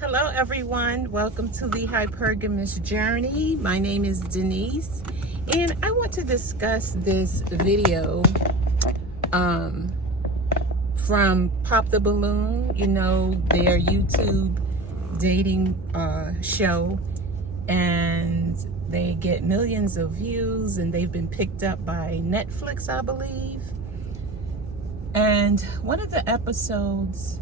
Hello everyone, welcome to the Hypergamous Journey. My name is Denise and I want to discuss this video from Pop the Balloon, their YouTube dating show, and they get millions of views and they've been picked up by Netflix, I believe. And one of the episodes,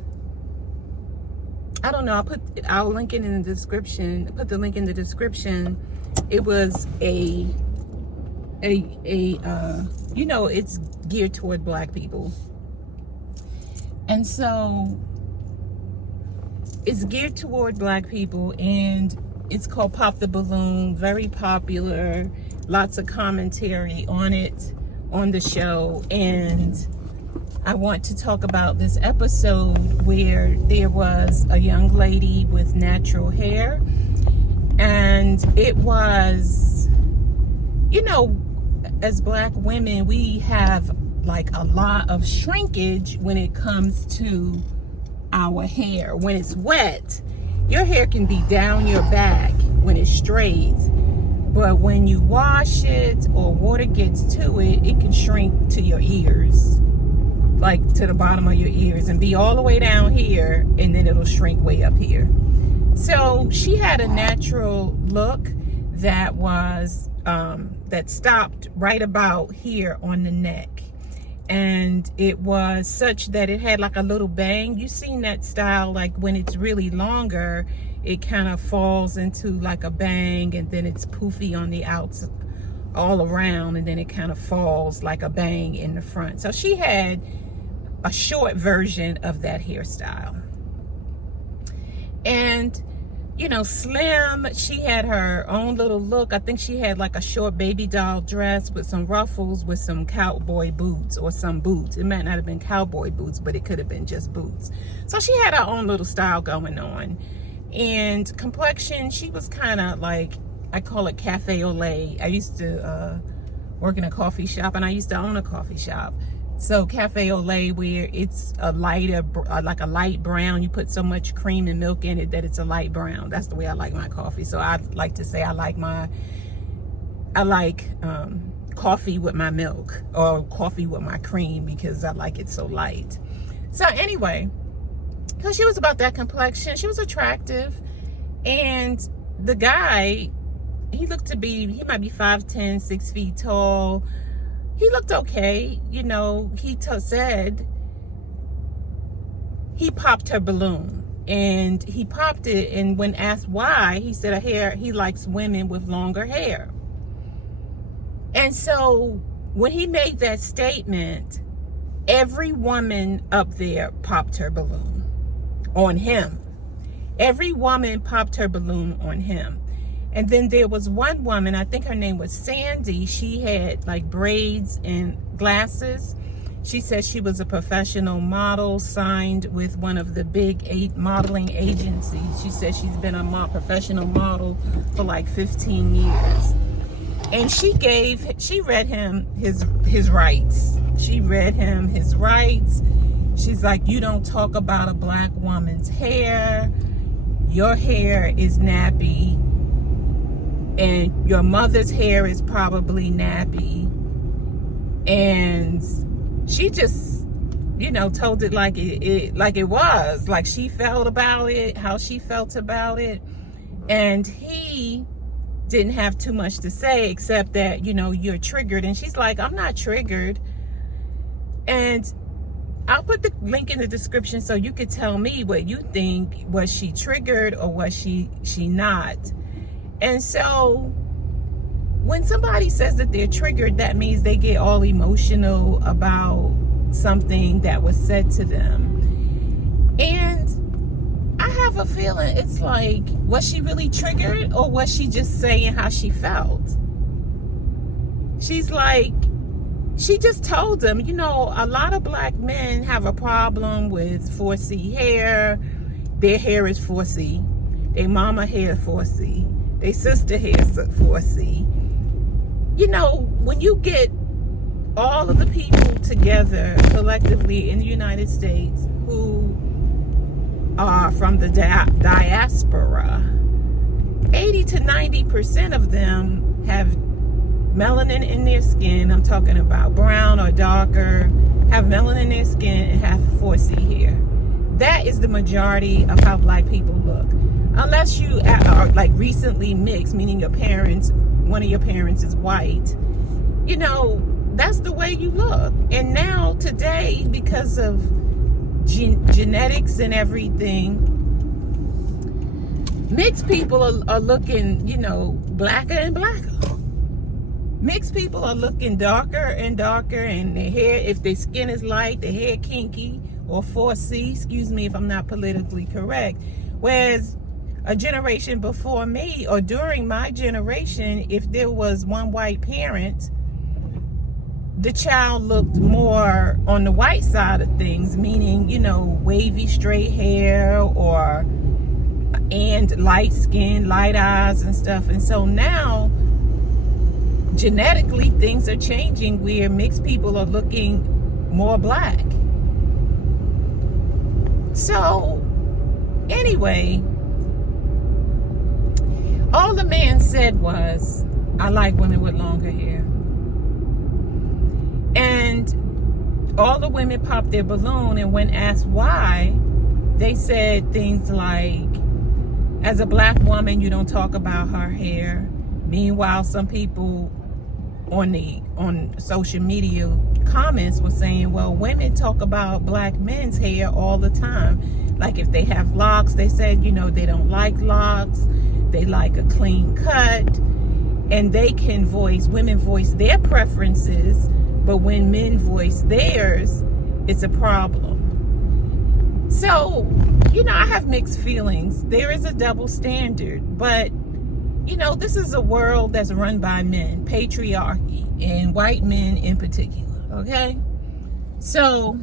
I don't know, I'll link it in the description, put the link in the description. It was it's geared toward Black people. And so it's geared toward Black people and it's called Pop the Balloon, very popular, lots of commentary on it, on the show. And I want to talk about this episode where there was a young lady with natural hair, and it was, as Black women, we have like a lot of shrinkage when it comes to our hair. When it's wet, your hair can be down your back when it's straight, but when you wash it or water gets to it, it can shrink to your ears, like to the bottom of your ears, and be all the way down here, and then it'll shrink way up here. So she had a natural look that was that stopped right about here on the neck, and it was such that it had like a little bang. You seen that style, like when it's really longer, it kind of falls into like a bang, and then it's poofy on the outside all around, and then it kind of falls like a bang in the front. So she had a short version of that hairstyle. And slim, she had her own little look. I think she had like a short baby doll dress with some ruffles, with some cowboy boots, or some boots. It might not have been cowboy boots, but it could have been just boots. So she had her own little style going on. And complexion, she was kind of like, I call it cafe au lait. I used to work in a coffee shop, and I used to own a coffee shop. So cafe au lait, where it's a lighter, like a light brown. You put so much cream and milk in it that it's a light brown. That's the way I like my coffee. So I like to say I like coffee with my milk, or coffee with my cream, because I like it so light. So anyway, so she was about that complexion. She was attractive, and the guy, he might be 5'10", 6 feet tall. He looked okay. He said he popped her balloon, and he popped it, and when asked why, he said he likes women with longer hair. And so when he made that statement, every woman up there popped her balloon on him. Every woman popped her balloon on him. And then there was one woman, I think her name was Sandy. She had like braids and glasses. She said she was a professional model, signed with one of the big 8 modeling agencies. She said she's been a professional model for like 15 years. And she read him his rights. She read him his rights. She's like, you don't talk about a Black woman's hair. Your hair is nappy. And your mother's hair is probably nappy. And she just, told it like it was, like she felt about it, how she felt about it. And he didn't have too much to say, except that, you're triggered. And she's like, I'm not triggered. And I'll put the link in the description so you could tell me what you think. Was she triggered, or was she not? And so when somebody says that they're triggered, that means they get all emotional about something that was said to them. And I have a feeling it's like, was she really triggered, or was she just saying how she felt? She's like, she just told him, a lot of Black men have a problem with 4C hair. Their hair is 4C. Their mama hair 4C. Their sister hair is 4C. When you get all of the people together collectively in the United States who are from the diaspora, 80 to 90% of them have melanin in their skin. I'm talking about brown or darker, have melanin in their skin, and have 4C hair. That is the majority of how black people look. Unless you are like recently mixed, meaning one of your parents is white, that's the way you look. And now today, because of genetics and everything, mixed people are looking, blacker and blacker. Mixed people are looking darker and darker, and their hair, if their skin is light, their hair kinky, or 4C, excuse me if I'm not politically correct. Whereas a generation before me, or during my generation, if there was one white parent, the child looked more on the white side of things, meaning, wavy straight hair and light skin, light eyes and stuff. And so now, genetically, things are changing where mixed people are looking more black. So, anyway, all the man said was, I like women with longer hair. And all the women popped their balloon, and when asked why, they said things like, as a black woman, you don't talk about her hair. Meanwhile, some people on social media comments were saying, well, women talk about black men's hair all the time. Like if they have locks, they said, they don't like locks. They like a clean cut. And women voice their preferences, but when men voice theirs, it's a problem. So, I have mixed feelings. There is a double standard, but this is a world that's run by men, patriarchy, and white men in particular, okay? So,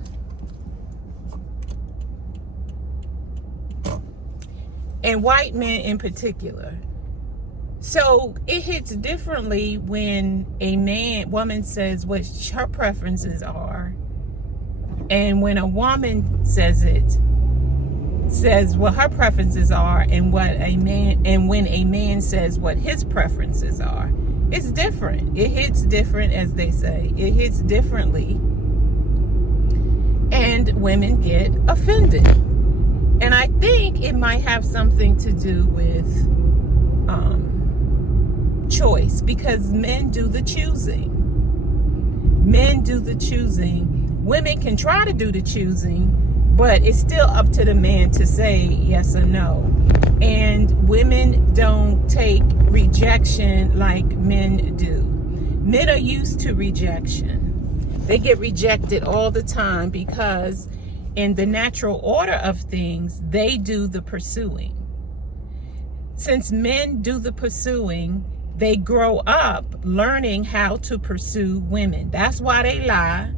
and white men in particular. So, it hits differently when a woman says what her preferences are, and when a woman says what her preferences are, and when a man says what his preferences are. It's different. It hits different, as they say. It hits differently. And women get offended. And I think it might have something to do with choice, because men do the choosing. Men do the choosing. Women can try to do the choosing, but it's still up to the man to say yes or no. And women don't take rejection like men do. Men are used to rejection. They get rejected all the time because in the natural order of things, they do the pursuing. Since men do the pursuing, they grow up learning how to pursue women. That's why they lie.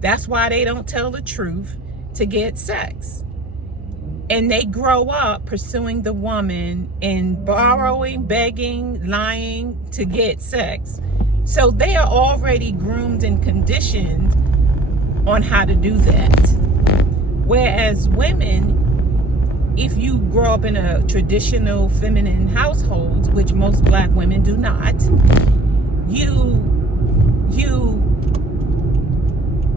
That's why they don't tell the truth to get sex. And they grow up pursuing the woman and borrowing, begging, lying to get sex. So they are already groomed and conditioned on how to do that. Whereas women, if you grow up in a traditional feminine household, which most black women do not, you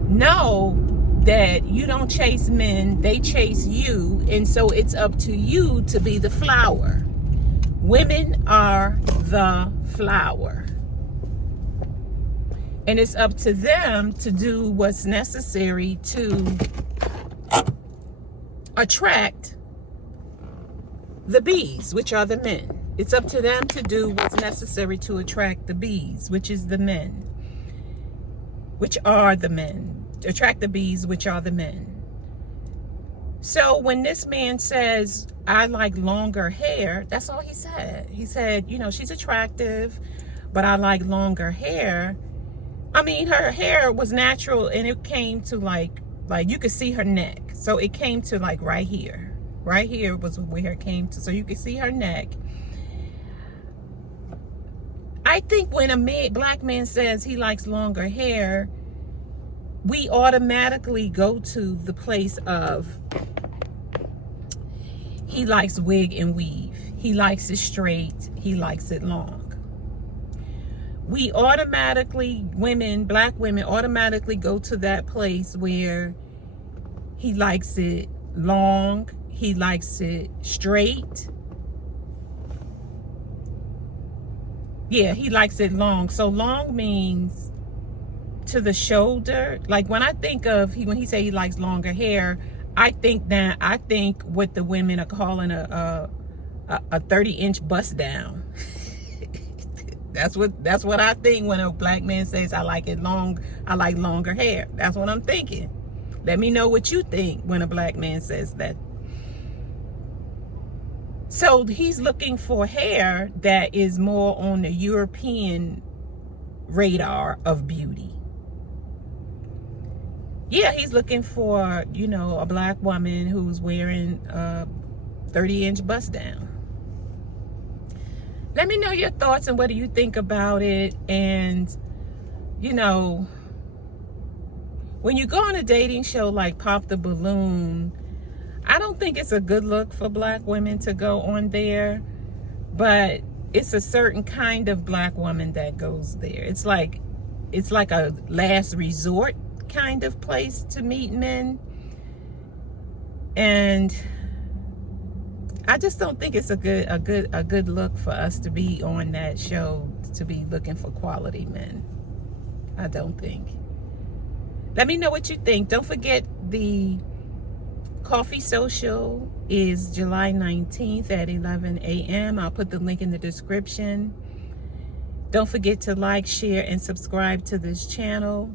know that you don't chase men, they chase you, and so it's up to you to be the flower. Women are the flower. And it's up to them to do what's necessary to attract the bees, which are the men. It's up to them to do what's necessary to attract the bees, which is the men, which are the men. Attract the bees, which are the men. So when this man says, I like longer hair, that's all he said. He said, she's attractive, but I like longer hair. I mean, her hair was natural, and it came to like you could see her neck. So it came to like right here. Right here was where it came to. So you could see her neck. I think when a black man says he likes longer hair, we automatically go to the place of he likes wig and weave. He likes it straight. He likes it long. We automatically, black women automatically go to that place where he likes it long. He likes it straight. Yeah, he likes it long. So long means to the shoulder. Like when I think of, when he say he likes longer hair, I think what the women are calling a 30-inch bust down. That's what I think when a black man says I like it long, I like longer hair. That's what I'm thinking. Let me know what you think when a black man says that. So he's looking for hair that is more on the European radar of beauty. Yeah, he's looking for, you know, a black woman who's wearing a 30-inch bust down. Let me know your thoughts and what do you think about it. And, you know, when you go on a dating show like Pop the Balloon, I don't think it's a good look for black women to go on there, but it's a certain kind of black woman that goes there. It's like a last resort kind of place to meet men. And I just don't think it's a good look for us to be on that show, to be looking for quality men. I don't think. Let me know what you think. Don't forget the coffee social is July 19th at 11 a.m. I'll put the link in the description. Don't forget to like, share, and subscribe to this channel.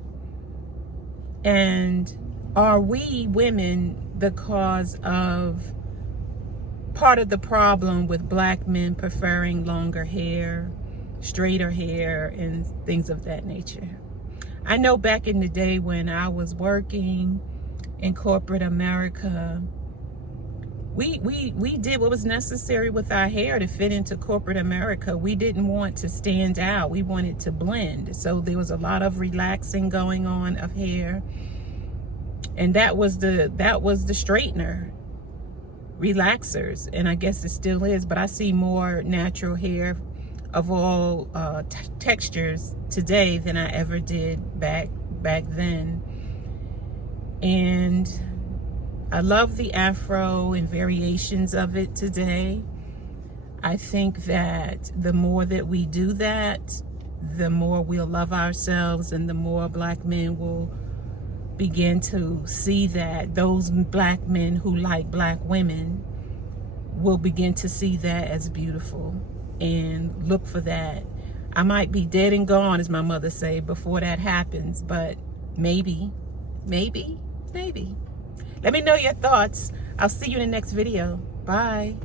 And are we women the cause of part of the problem with black men preferring longer hair, straighter hair, and things of that nature? I know back in the day when I was working in corporate America, we did what was necessary with our hair to fit into corporate America. We didn't want to stand out. We wanted to blend. So there was a lot of relaxing going on of hair. And that was the straightener, relaxers. And I guess it still is, but I see more natural hair of all textures today than I ever did back then. And I love the afro and variations of it today. I think that the more that we do that, the more we'll love ourselves, and the more black men will begin to see that. Those black men who like black women will begin to see that as beautiful and look for that. I might be dead and gone, as my mother say, before that happens, but maybe. Let me know your thoughts. I'll see you in the next video. Bye.